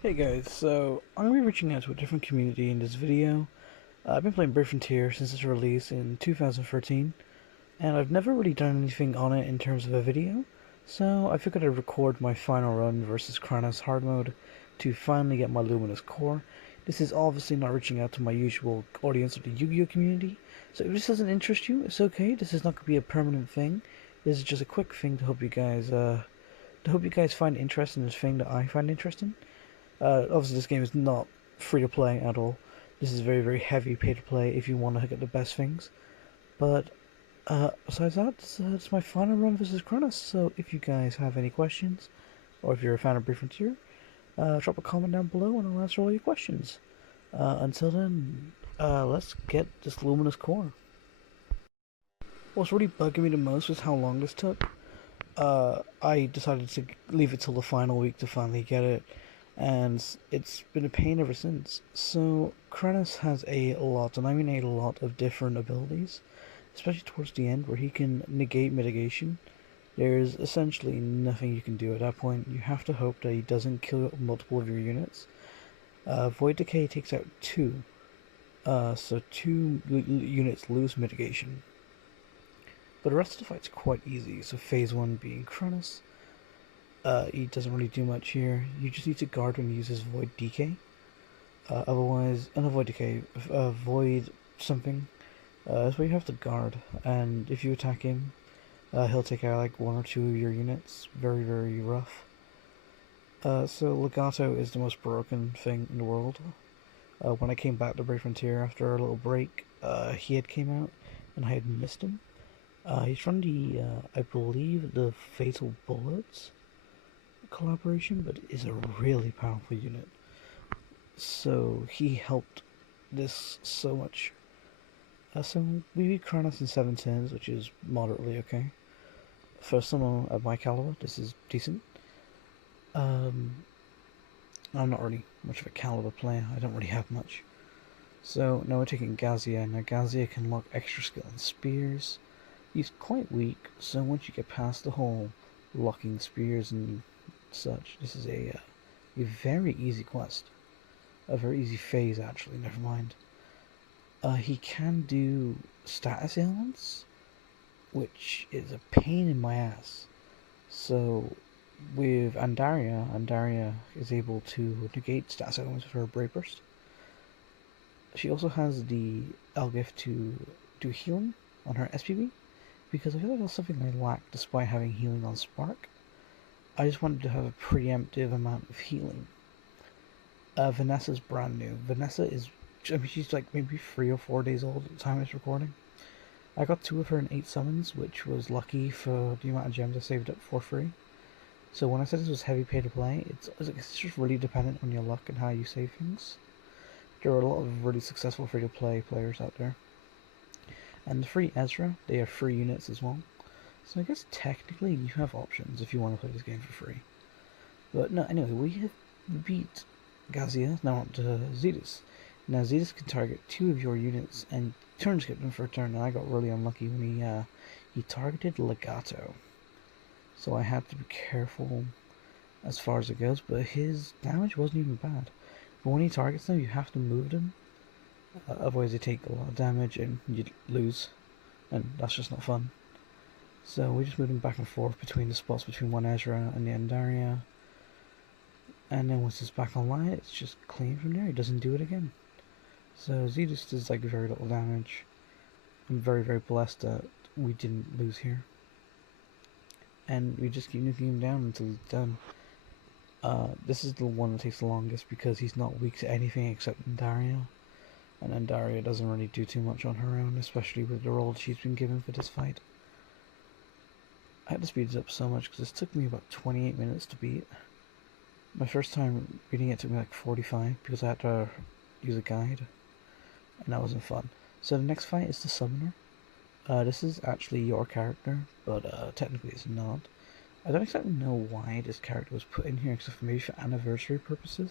Hey guys, so I'm going to be reaching out to a different community in this video. I've been playing Brave Frontier since its release in 2013, and I've never really done anything on it in terms of a video, so I figured I'd record my final run versus Kranos hard mode to finally get my Luminous core. This is obviously not reaching out to my usual audience of the Yu-Gi-Oh community, so if this doesn't interest you, it's okay. This is not going to be a permanent thing. This is just a quick thing to help you guys find interest in this thing that I find interesting. Obviously, this game is not free to play at all. This is very, very heavy pay to play if you want to get the best things. But besides that, it's my final run versus Kronos. So if you guys have any questions, or if you're a fan of Brief Frontier, drop a comment down below and I'll answer all your questions. Until then, let's get this Luminous core. What's really bugging me the most is how long this took. I decided to leave it till the final week to finally get it, and it's been a pain ever since. So Kratos has a lot, and I mean a lot of different abilities, especially towards the end where he can negate mitigation. There's essentially nothing you can do at that point. You have to hope that he doesn't kill multiple of your units. Void Decay takes out two, so two units lose mitigation. But the rest of the fight's quite easy. So phase 1 being Kratos, he doesn't really do much here. You just need to guard when he uses Void Decay. Otherwise, not Void Decay, Void something. That's where you have to guard. And if you attack him, he'll take out like one or two of your units. Very, very rough. So Legato is the most broken thing in the world. When I came back to Brave Frontier after a little break, he had came out, and I had missed him. He's from the, I believe, the Fatal Bullets collaboration, but is a really powerful unit. So he helped this so much. So we beat Kranos in 7 turns, which is moderately okay. For someone at my caliber, this is decent. Um, I'm not really much of a caliber player, I don't really have much. So now we're taking Gazia. Now Gazia can lock extra skill on spears. He's quite weak, so once you get past the whole locking spears and such, this is a very easy quest. A very easy phase, actually, never mind. He can do status ailments, which is a pain in my ass. So, with Andaria is able to negate status ailments with her Brave Burst. She also has the Elgift to do healing on her SPB, because I feel like that's something I lack despite having healing on Spark. I just wanted to have a preemptive amount of healing. Vanessa's brand new. Vanessa is, I mean, she's like maybe 3 or 4 days old at the time of this recording. I got 2 of her in 8 summons, which was lucky for the amount of gems I saved up for free. So when I said this was heavy pay to play, it's just really dependent on your luck and how you save things. There are a lot of really successful free to play players out there. And the free Ezra, they are free units as well. So I guess technically you have options if you want to play this game for free. But no, anyway, we have beat Gazia, now on to Zetus. Now Zetus can target 2 of your units and turn skip them for a turn, and I got really unlucky when he targeted Legato. So I had to be careful as far as it goes, but his damage wasn't even bad. But when he targets them, you have to move them. Otherwise they take a lot of damage and you lose, and that's just not fun. So we just moved him back and forth between the spots between one Ezra and the Andaria. And then once it's back online, it's just clean from there. He doesn't do it again. So Zetus does like very little damage. I'm very, very blessed that we didn't lose here. And we just keep nuking him down until he's done. This is the one that takes the longest because he's not weak to anything except Andaria. And Andaria doesn't really do too much on her own, especially with the role she's been given for this fight. I had to speed it up so much because this took me about 28 minutes to beat. My first time reading it took me like 45 because I had to use a guide, and that wasn't fun. So the next fight is the Summoner. This is actually your character, but technically it's not. I don't exactly know why this character was put in here except for maybe for anniversary purposes.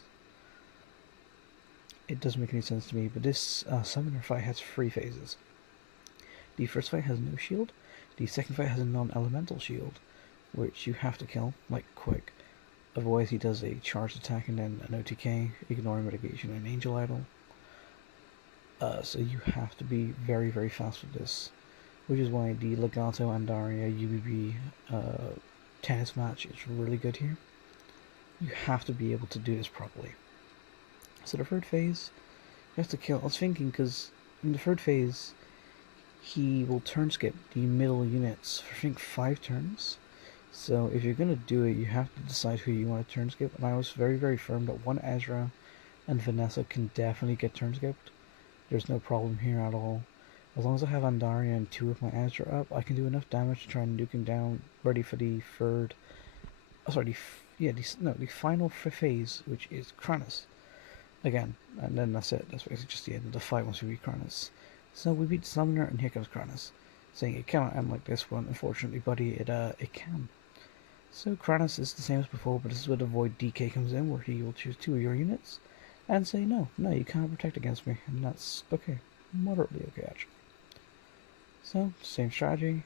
It doesn't make any sense to me, but this Summoner fight has 3 phases. The first fight has no shield. The second fight has a non-elemental shield, which you have to kill, like, quick. Otherwise, he does a charged attack and then an OTK, ignoring mitigation and Angel Idol. So you have to be very, very fast with this, which is why the Legato Andaria UBB tennis match is really good here. You have to be able to do this properly. So the third phase, you have to kill. I was thinking, because in the third phase, he will turn skip the middle units for I think 5 turns. So if you're gonna do it, you have to decide who you want to turn skip. And I was very, very firm that one Ezra and Vanessa can definitely get turn skipped. There's no problem here at all. As long as I have Andaria and 2 of my Ezra up, I can do enough damage to try and nuke him down, ready for the third. Oh, sorry, the final phase, which is Kranis. Again, and then that's it. That's basically just the end of the fight once we beat Kranis. So we beat the Summoner, and here comes Kranis, saying it cannot end like this one. Unfortunately, buddy, it can. So Kranis is the same as before, but this is where the Void DK comes in, where he will choose 2 of your units and say, no, you can't protect against me, and that's okay, moderately okay actually. So same strategy.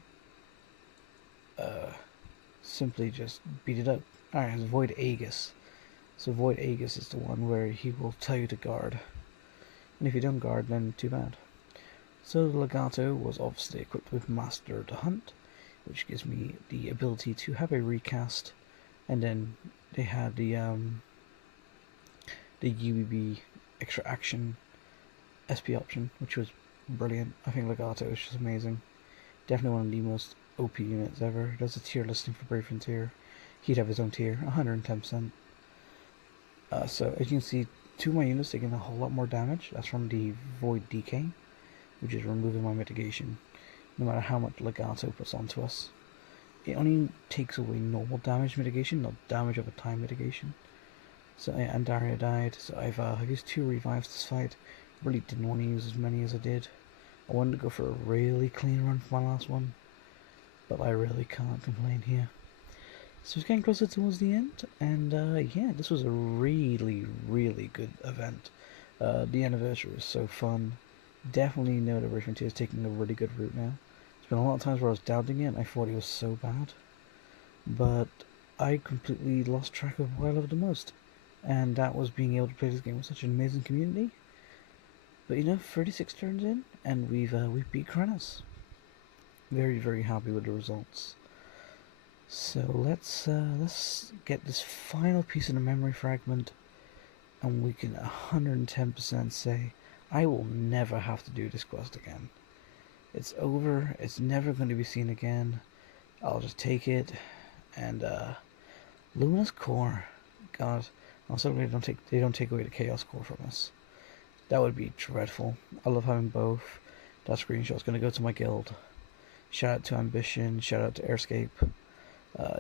Simply just beat it up. Alright, it's Void Aegis. So Void Aegis is the one where he will tell you to guard. And if you don't guard, then too bad. So the Legato was obviously equipped with Master the Hunt, which gives me the ability to have a recast. And then they had the UBB extra action SP option, which was brilliant. I think Legato is just amazing. Definitely one of the most OP units ever. There's a tier listing for Brave Frontier. He'd have his own tier, 110%. So as you can see, 2 of my units taking a whole lot more damage. That's from the Void DK, which is removing my mitigation. No matter how much Legato puts onto us, it only takes away normal damage mitigation, not damage over time mitigation. So yeah, Andaria died. So I've used 2 revives this fight. Really didn't want to use as many as I did. I wanted to go for a really clean run for my last one, but I really can't complain here. So it's getting closer towards the end, and yeah, this was a really, really good event. The anniversary was so fun. Definitely know that Brave Frontier is taking a really good route now. There's been a lot of times where I was doubting it, and I thought it was so bad, but I completely lost track of what I loved the most, and that was being able to play this game with such an amazing community. But you know, 36 turns in, and we've beat Kranis. Very, very happy with the results. So let's get this final piece of the memory fragment, and we can 110% say I will never have to do this quest again. It's over. It's never going to be seen again. I'll just take it, and Luminous Core. God, I'm so glad they don't take away the Chaos Core from us. That would be dreadful. I love having both. That screenshot's going to go to my guild. Shout out to Ambition. Shout out to Airscape.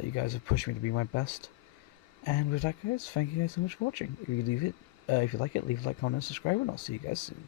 You guys have pushed me to be my best. And with that, guys, thank you guys so much for watching. If you like it, leave a like, comment, and subscribe, and I'll see you guys soon.